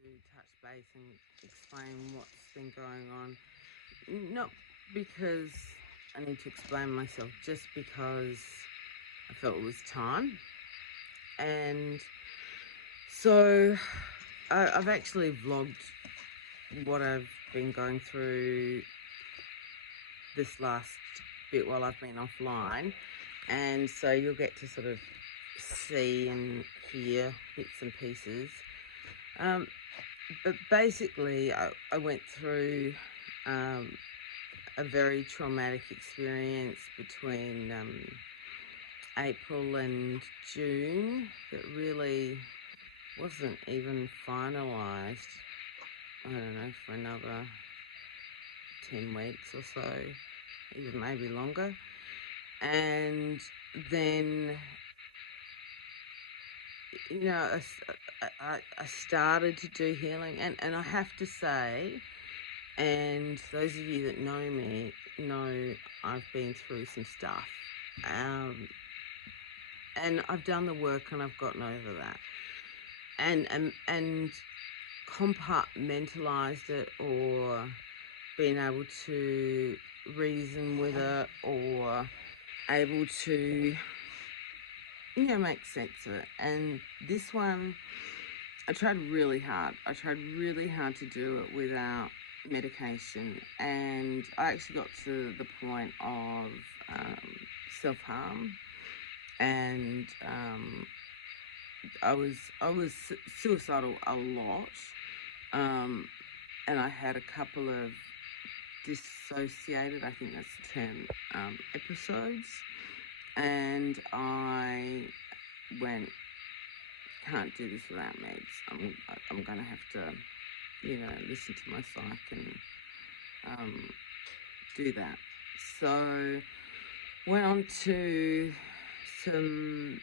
to touch base and explain what's been going on. Not because I need to explain myself, just because I felt it was time. And so I've actually vlogged what I've been going through this last bit while I've been offline. And so you'll get to sort of see and hear bits and pieces. But basically, I went through a very traumatic experience between April and June that really wasn't even finalised, I don't know, for another 10 weeks or so, even maybe longer. And then, you know, I started to do healing, and I have to say, and those of you that know me know I've been through some stuff, and I've done the work and I've gotten over that, and compartmentalized it, or being able to reason with it, or able to, you know, make sense of it. And this one, I tried really hard. To do it without medication, and I actually got to the point of self-harm, and I was suicidal a lot, and I had a couple of dissociated, I think that's the term, episodes, and I went, can't do this without meds. I'm gonna have to, you know, listen to my psych and do that. So went on to some,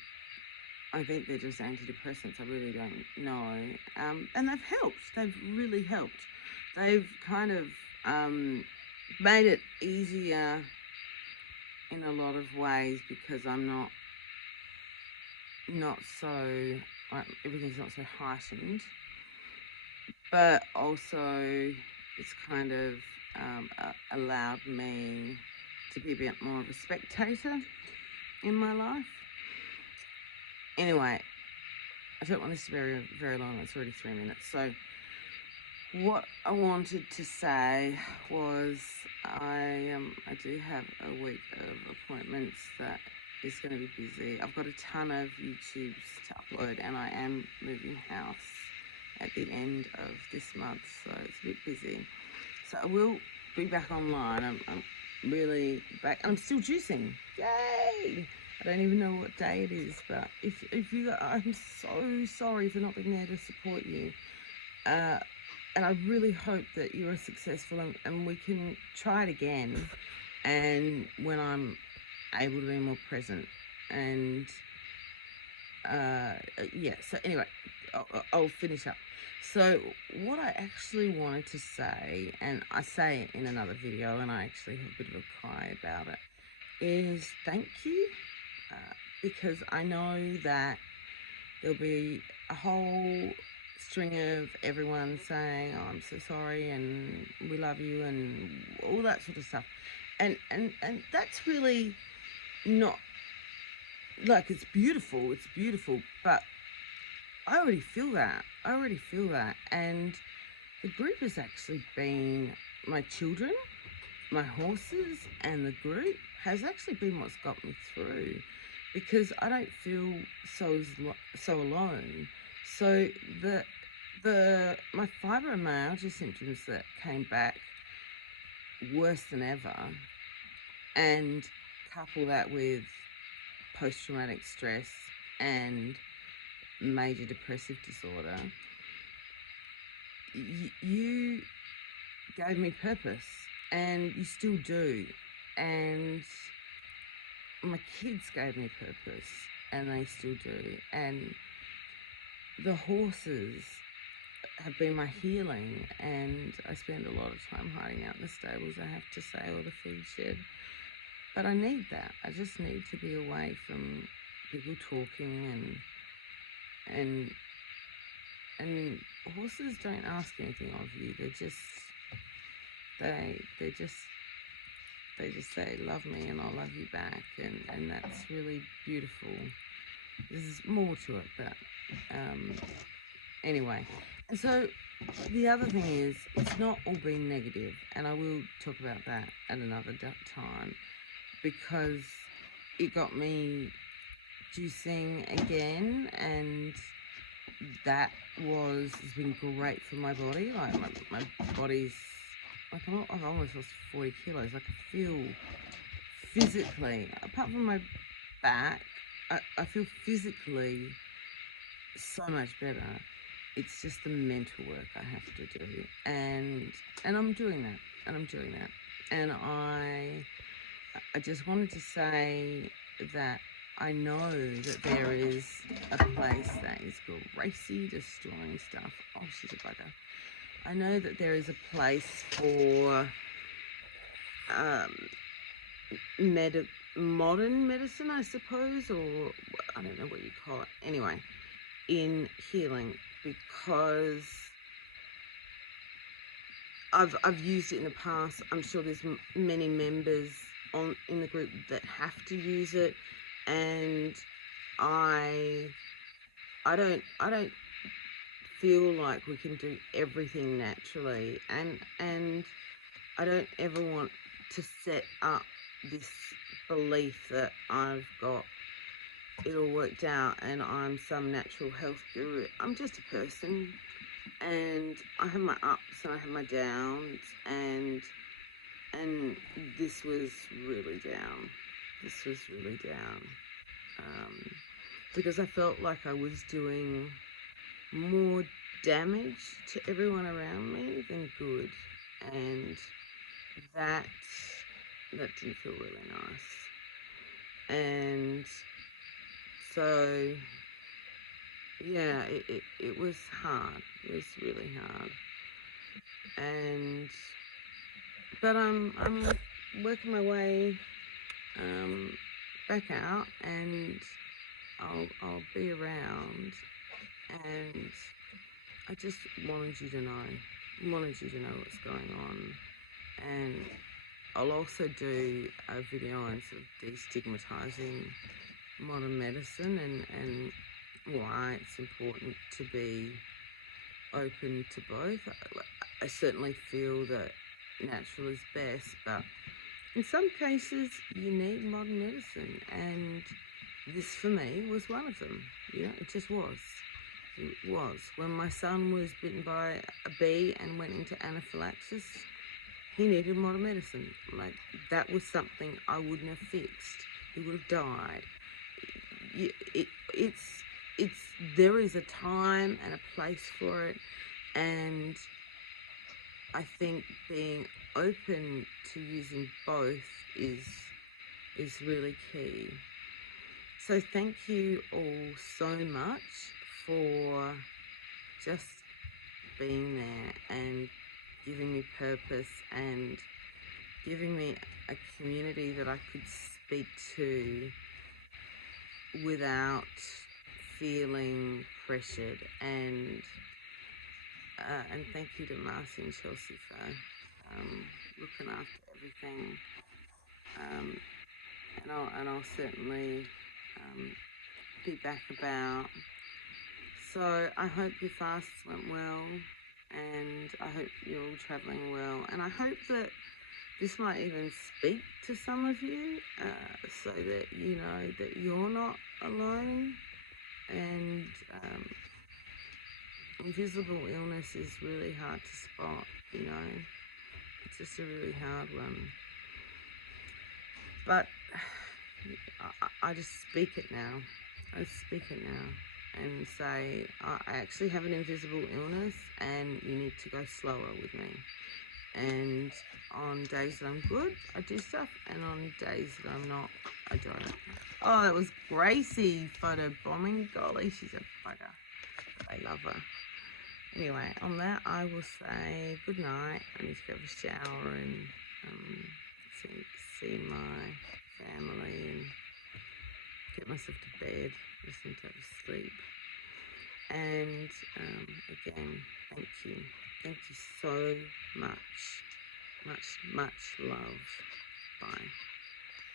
I think they're just antidepressants, I really don't know, and they've helped. They've really helped. They've kind of made it easier in a lot of ways, because I'm not so, everything's not so heightened, but also it's kind of allowed me to be a bit more of a spectator in my life. Anyway, I don't want this to be very, very long. It's already 3 minutes. So what I wanted to say was I do have a week of appointments that is going to be busy. I've got a ton of YouTubes to upload, and I am moving house at the end of this month, so it's a bit busy. So I will be back online. I'm really back. I'm still juicing. Yay! I don't even know what day it is, but if you, I'm so sorry for not being there to support you. And I really hope that you are successful, and we can try it again, and when I'm able to be more present. And yeah, so anyway, I'll finish up. So what I actually wanted to say, and I say it in another video, and I actually have a bit of a cry about it, is thank you, because I know that there'll be a whole string of everyone saying, oh, I'm so sorry, and we love you, and all that sort of stuff. And that's really not, like, it's beautiful, but I already feel that. And the group has actually been my children, my horses, and the group has actually been what's got me through, because I don't feel so alone. So my fibromyalgia symptoms that came back worse than ever, and couple that with post-traumatic stress and major depressive disorder, you gave me purpose, and you still do. And my kids gave me purpose, and they still do. And the horses have been my healing, and I spend a lot of time hiding out in the stables, I have to say, or the feed shed. But I need that. I just need to be away from people talking and and horses don't ask anything of you. They they just they just say, love me and I'll love you back, and that's really beautiful. There's more to it, but anyway. And so the other thing is, it's not all been negative, and I will talk about that at another time, because it got me juicing again, and that has been great for my body. Like my body's like, I've almost lost 40 kilos. Like, I feel physically, apart from my back, I feel physically so much better. It's just the mental work I have to do, and I'm doing that, and I just wanted to say that I know that there is a place that is Gracie destroying stuff. Oh, she's a bugger. I know that there is a place for modern medicine, I suppose, or I don't know what you call it. Anyway, in healing, because I've used it in the past. I'm sure there's many members in the group that have to use it, and I don't feel like we can do everything naturally, and I don't ever want to set up this belief that I've got it all worked out and I'm some natural health guru. I'm just a person, and I have my ups and I have my downs, and this was really down. Because I felt like I was doing more damage to everyone around me than good, and that didn't feel really nice. And so yeah, it was hard. It was really hard. But I'm working my way back out, and I'll be around, and I just wanted you to know what's going on. And I'll also do a video on sort of destigmatizing modern medicine, and why it's important to be open to both. I certainly feel that natural is best, but in some cases you need modern medicine, and this for me was one of them. It just was. It was. When my son was bitten by a bee and went into anaphylaxis, he needed modern medicine. Like, that was something I wouldn't have fixed. He would have died. There is a time and a place for it, and I think being open to using both is really key. So thank you all so much for just being there and giving me purpose and giving me a community that I could speak to without feeling pressured. And thank you to Marcy and Chelsea for looking after everything. And I'll certainly be back about. So I hope your fasts went well, and I hope you're all travelling well, and I hope that this might even speak to some of you, so that you know that you're not alone. And invisible illness is really hard to spot, it's just a really hard one. But I just speak it now. And say, I actually have an invisible illness, and you need to go slower with me. And on days that I'm good, I do stuff, and on days that I'm not, I don't. Oh, that was Gracie photo bombing. Golly, she's a bugger. I love her. Anyway, on that, I will say good night. I need to go have a shower and see my family and get myself to bed. Just need to have a sleep. And again, thank you. Thank you so much. Much, much love. Bye.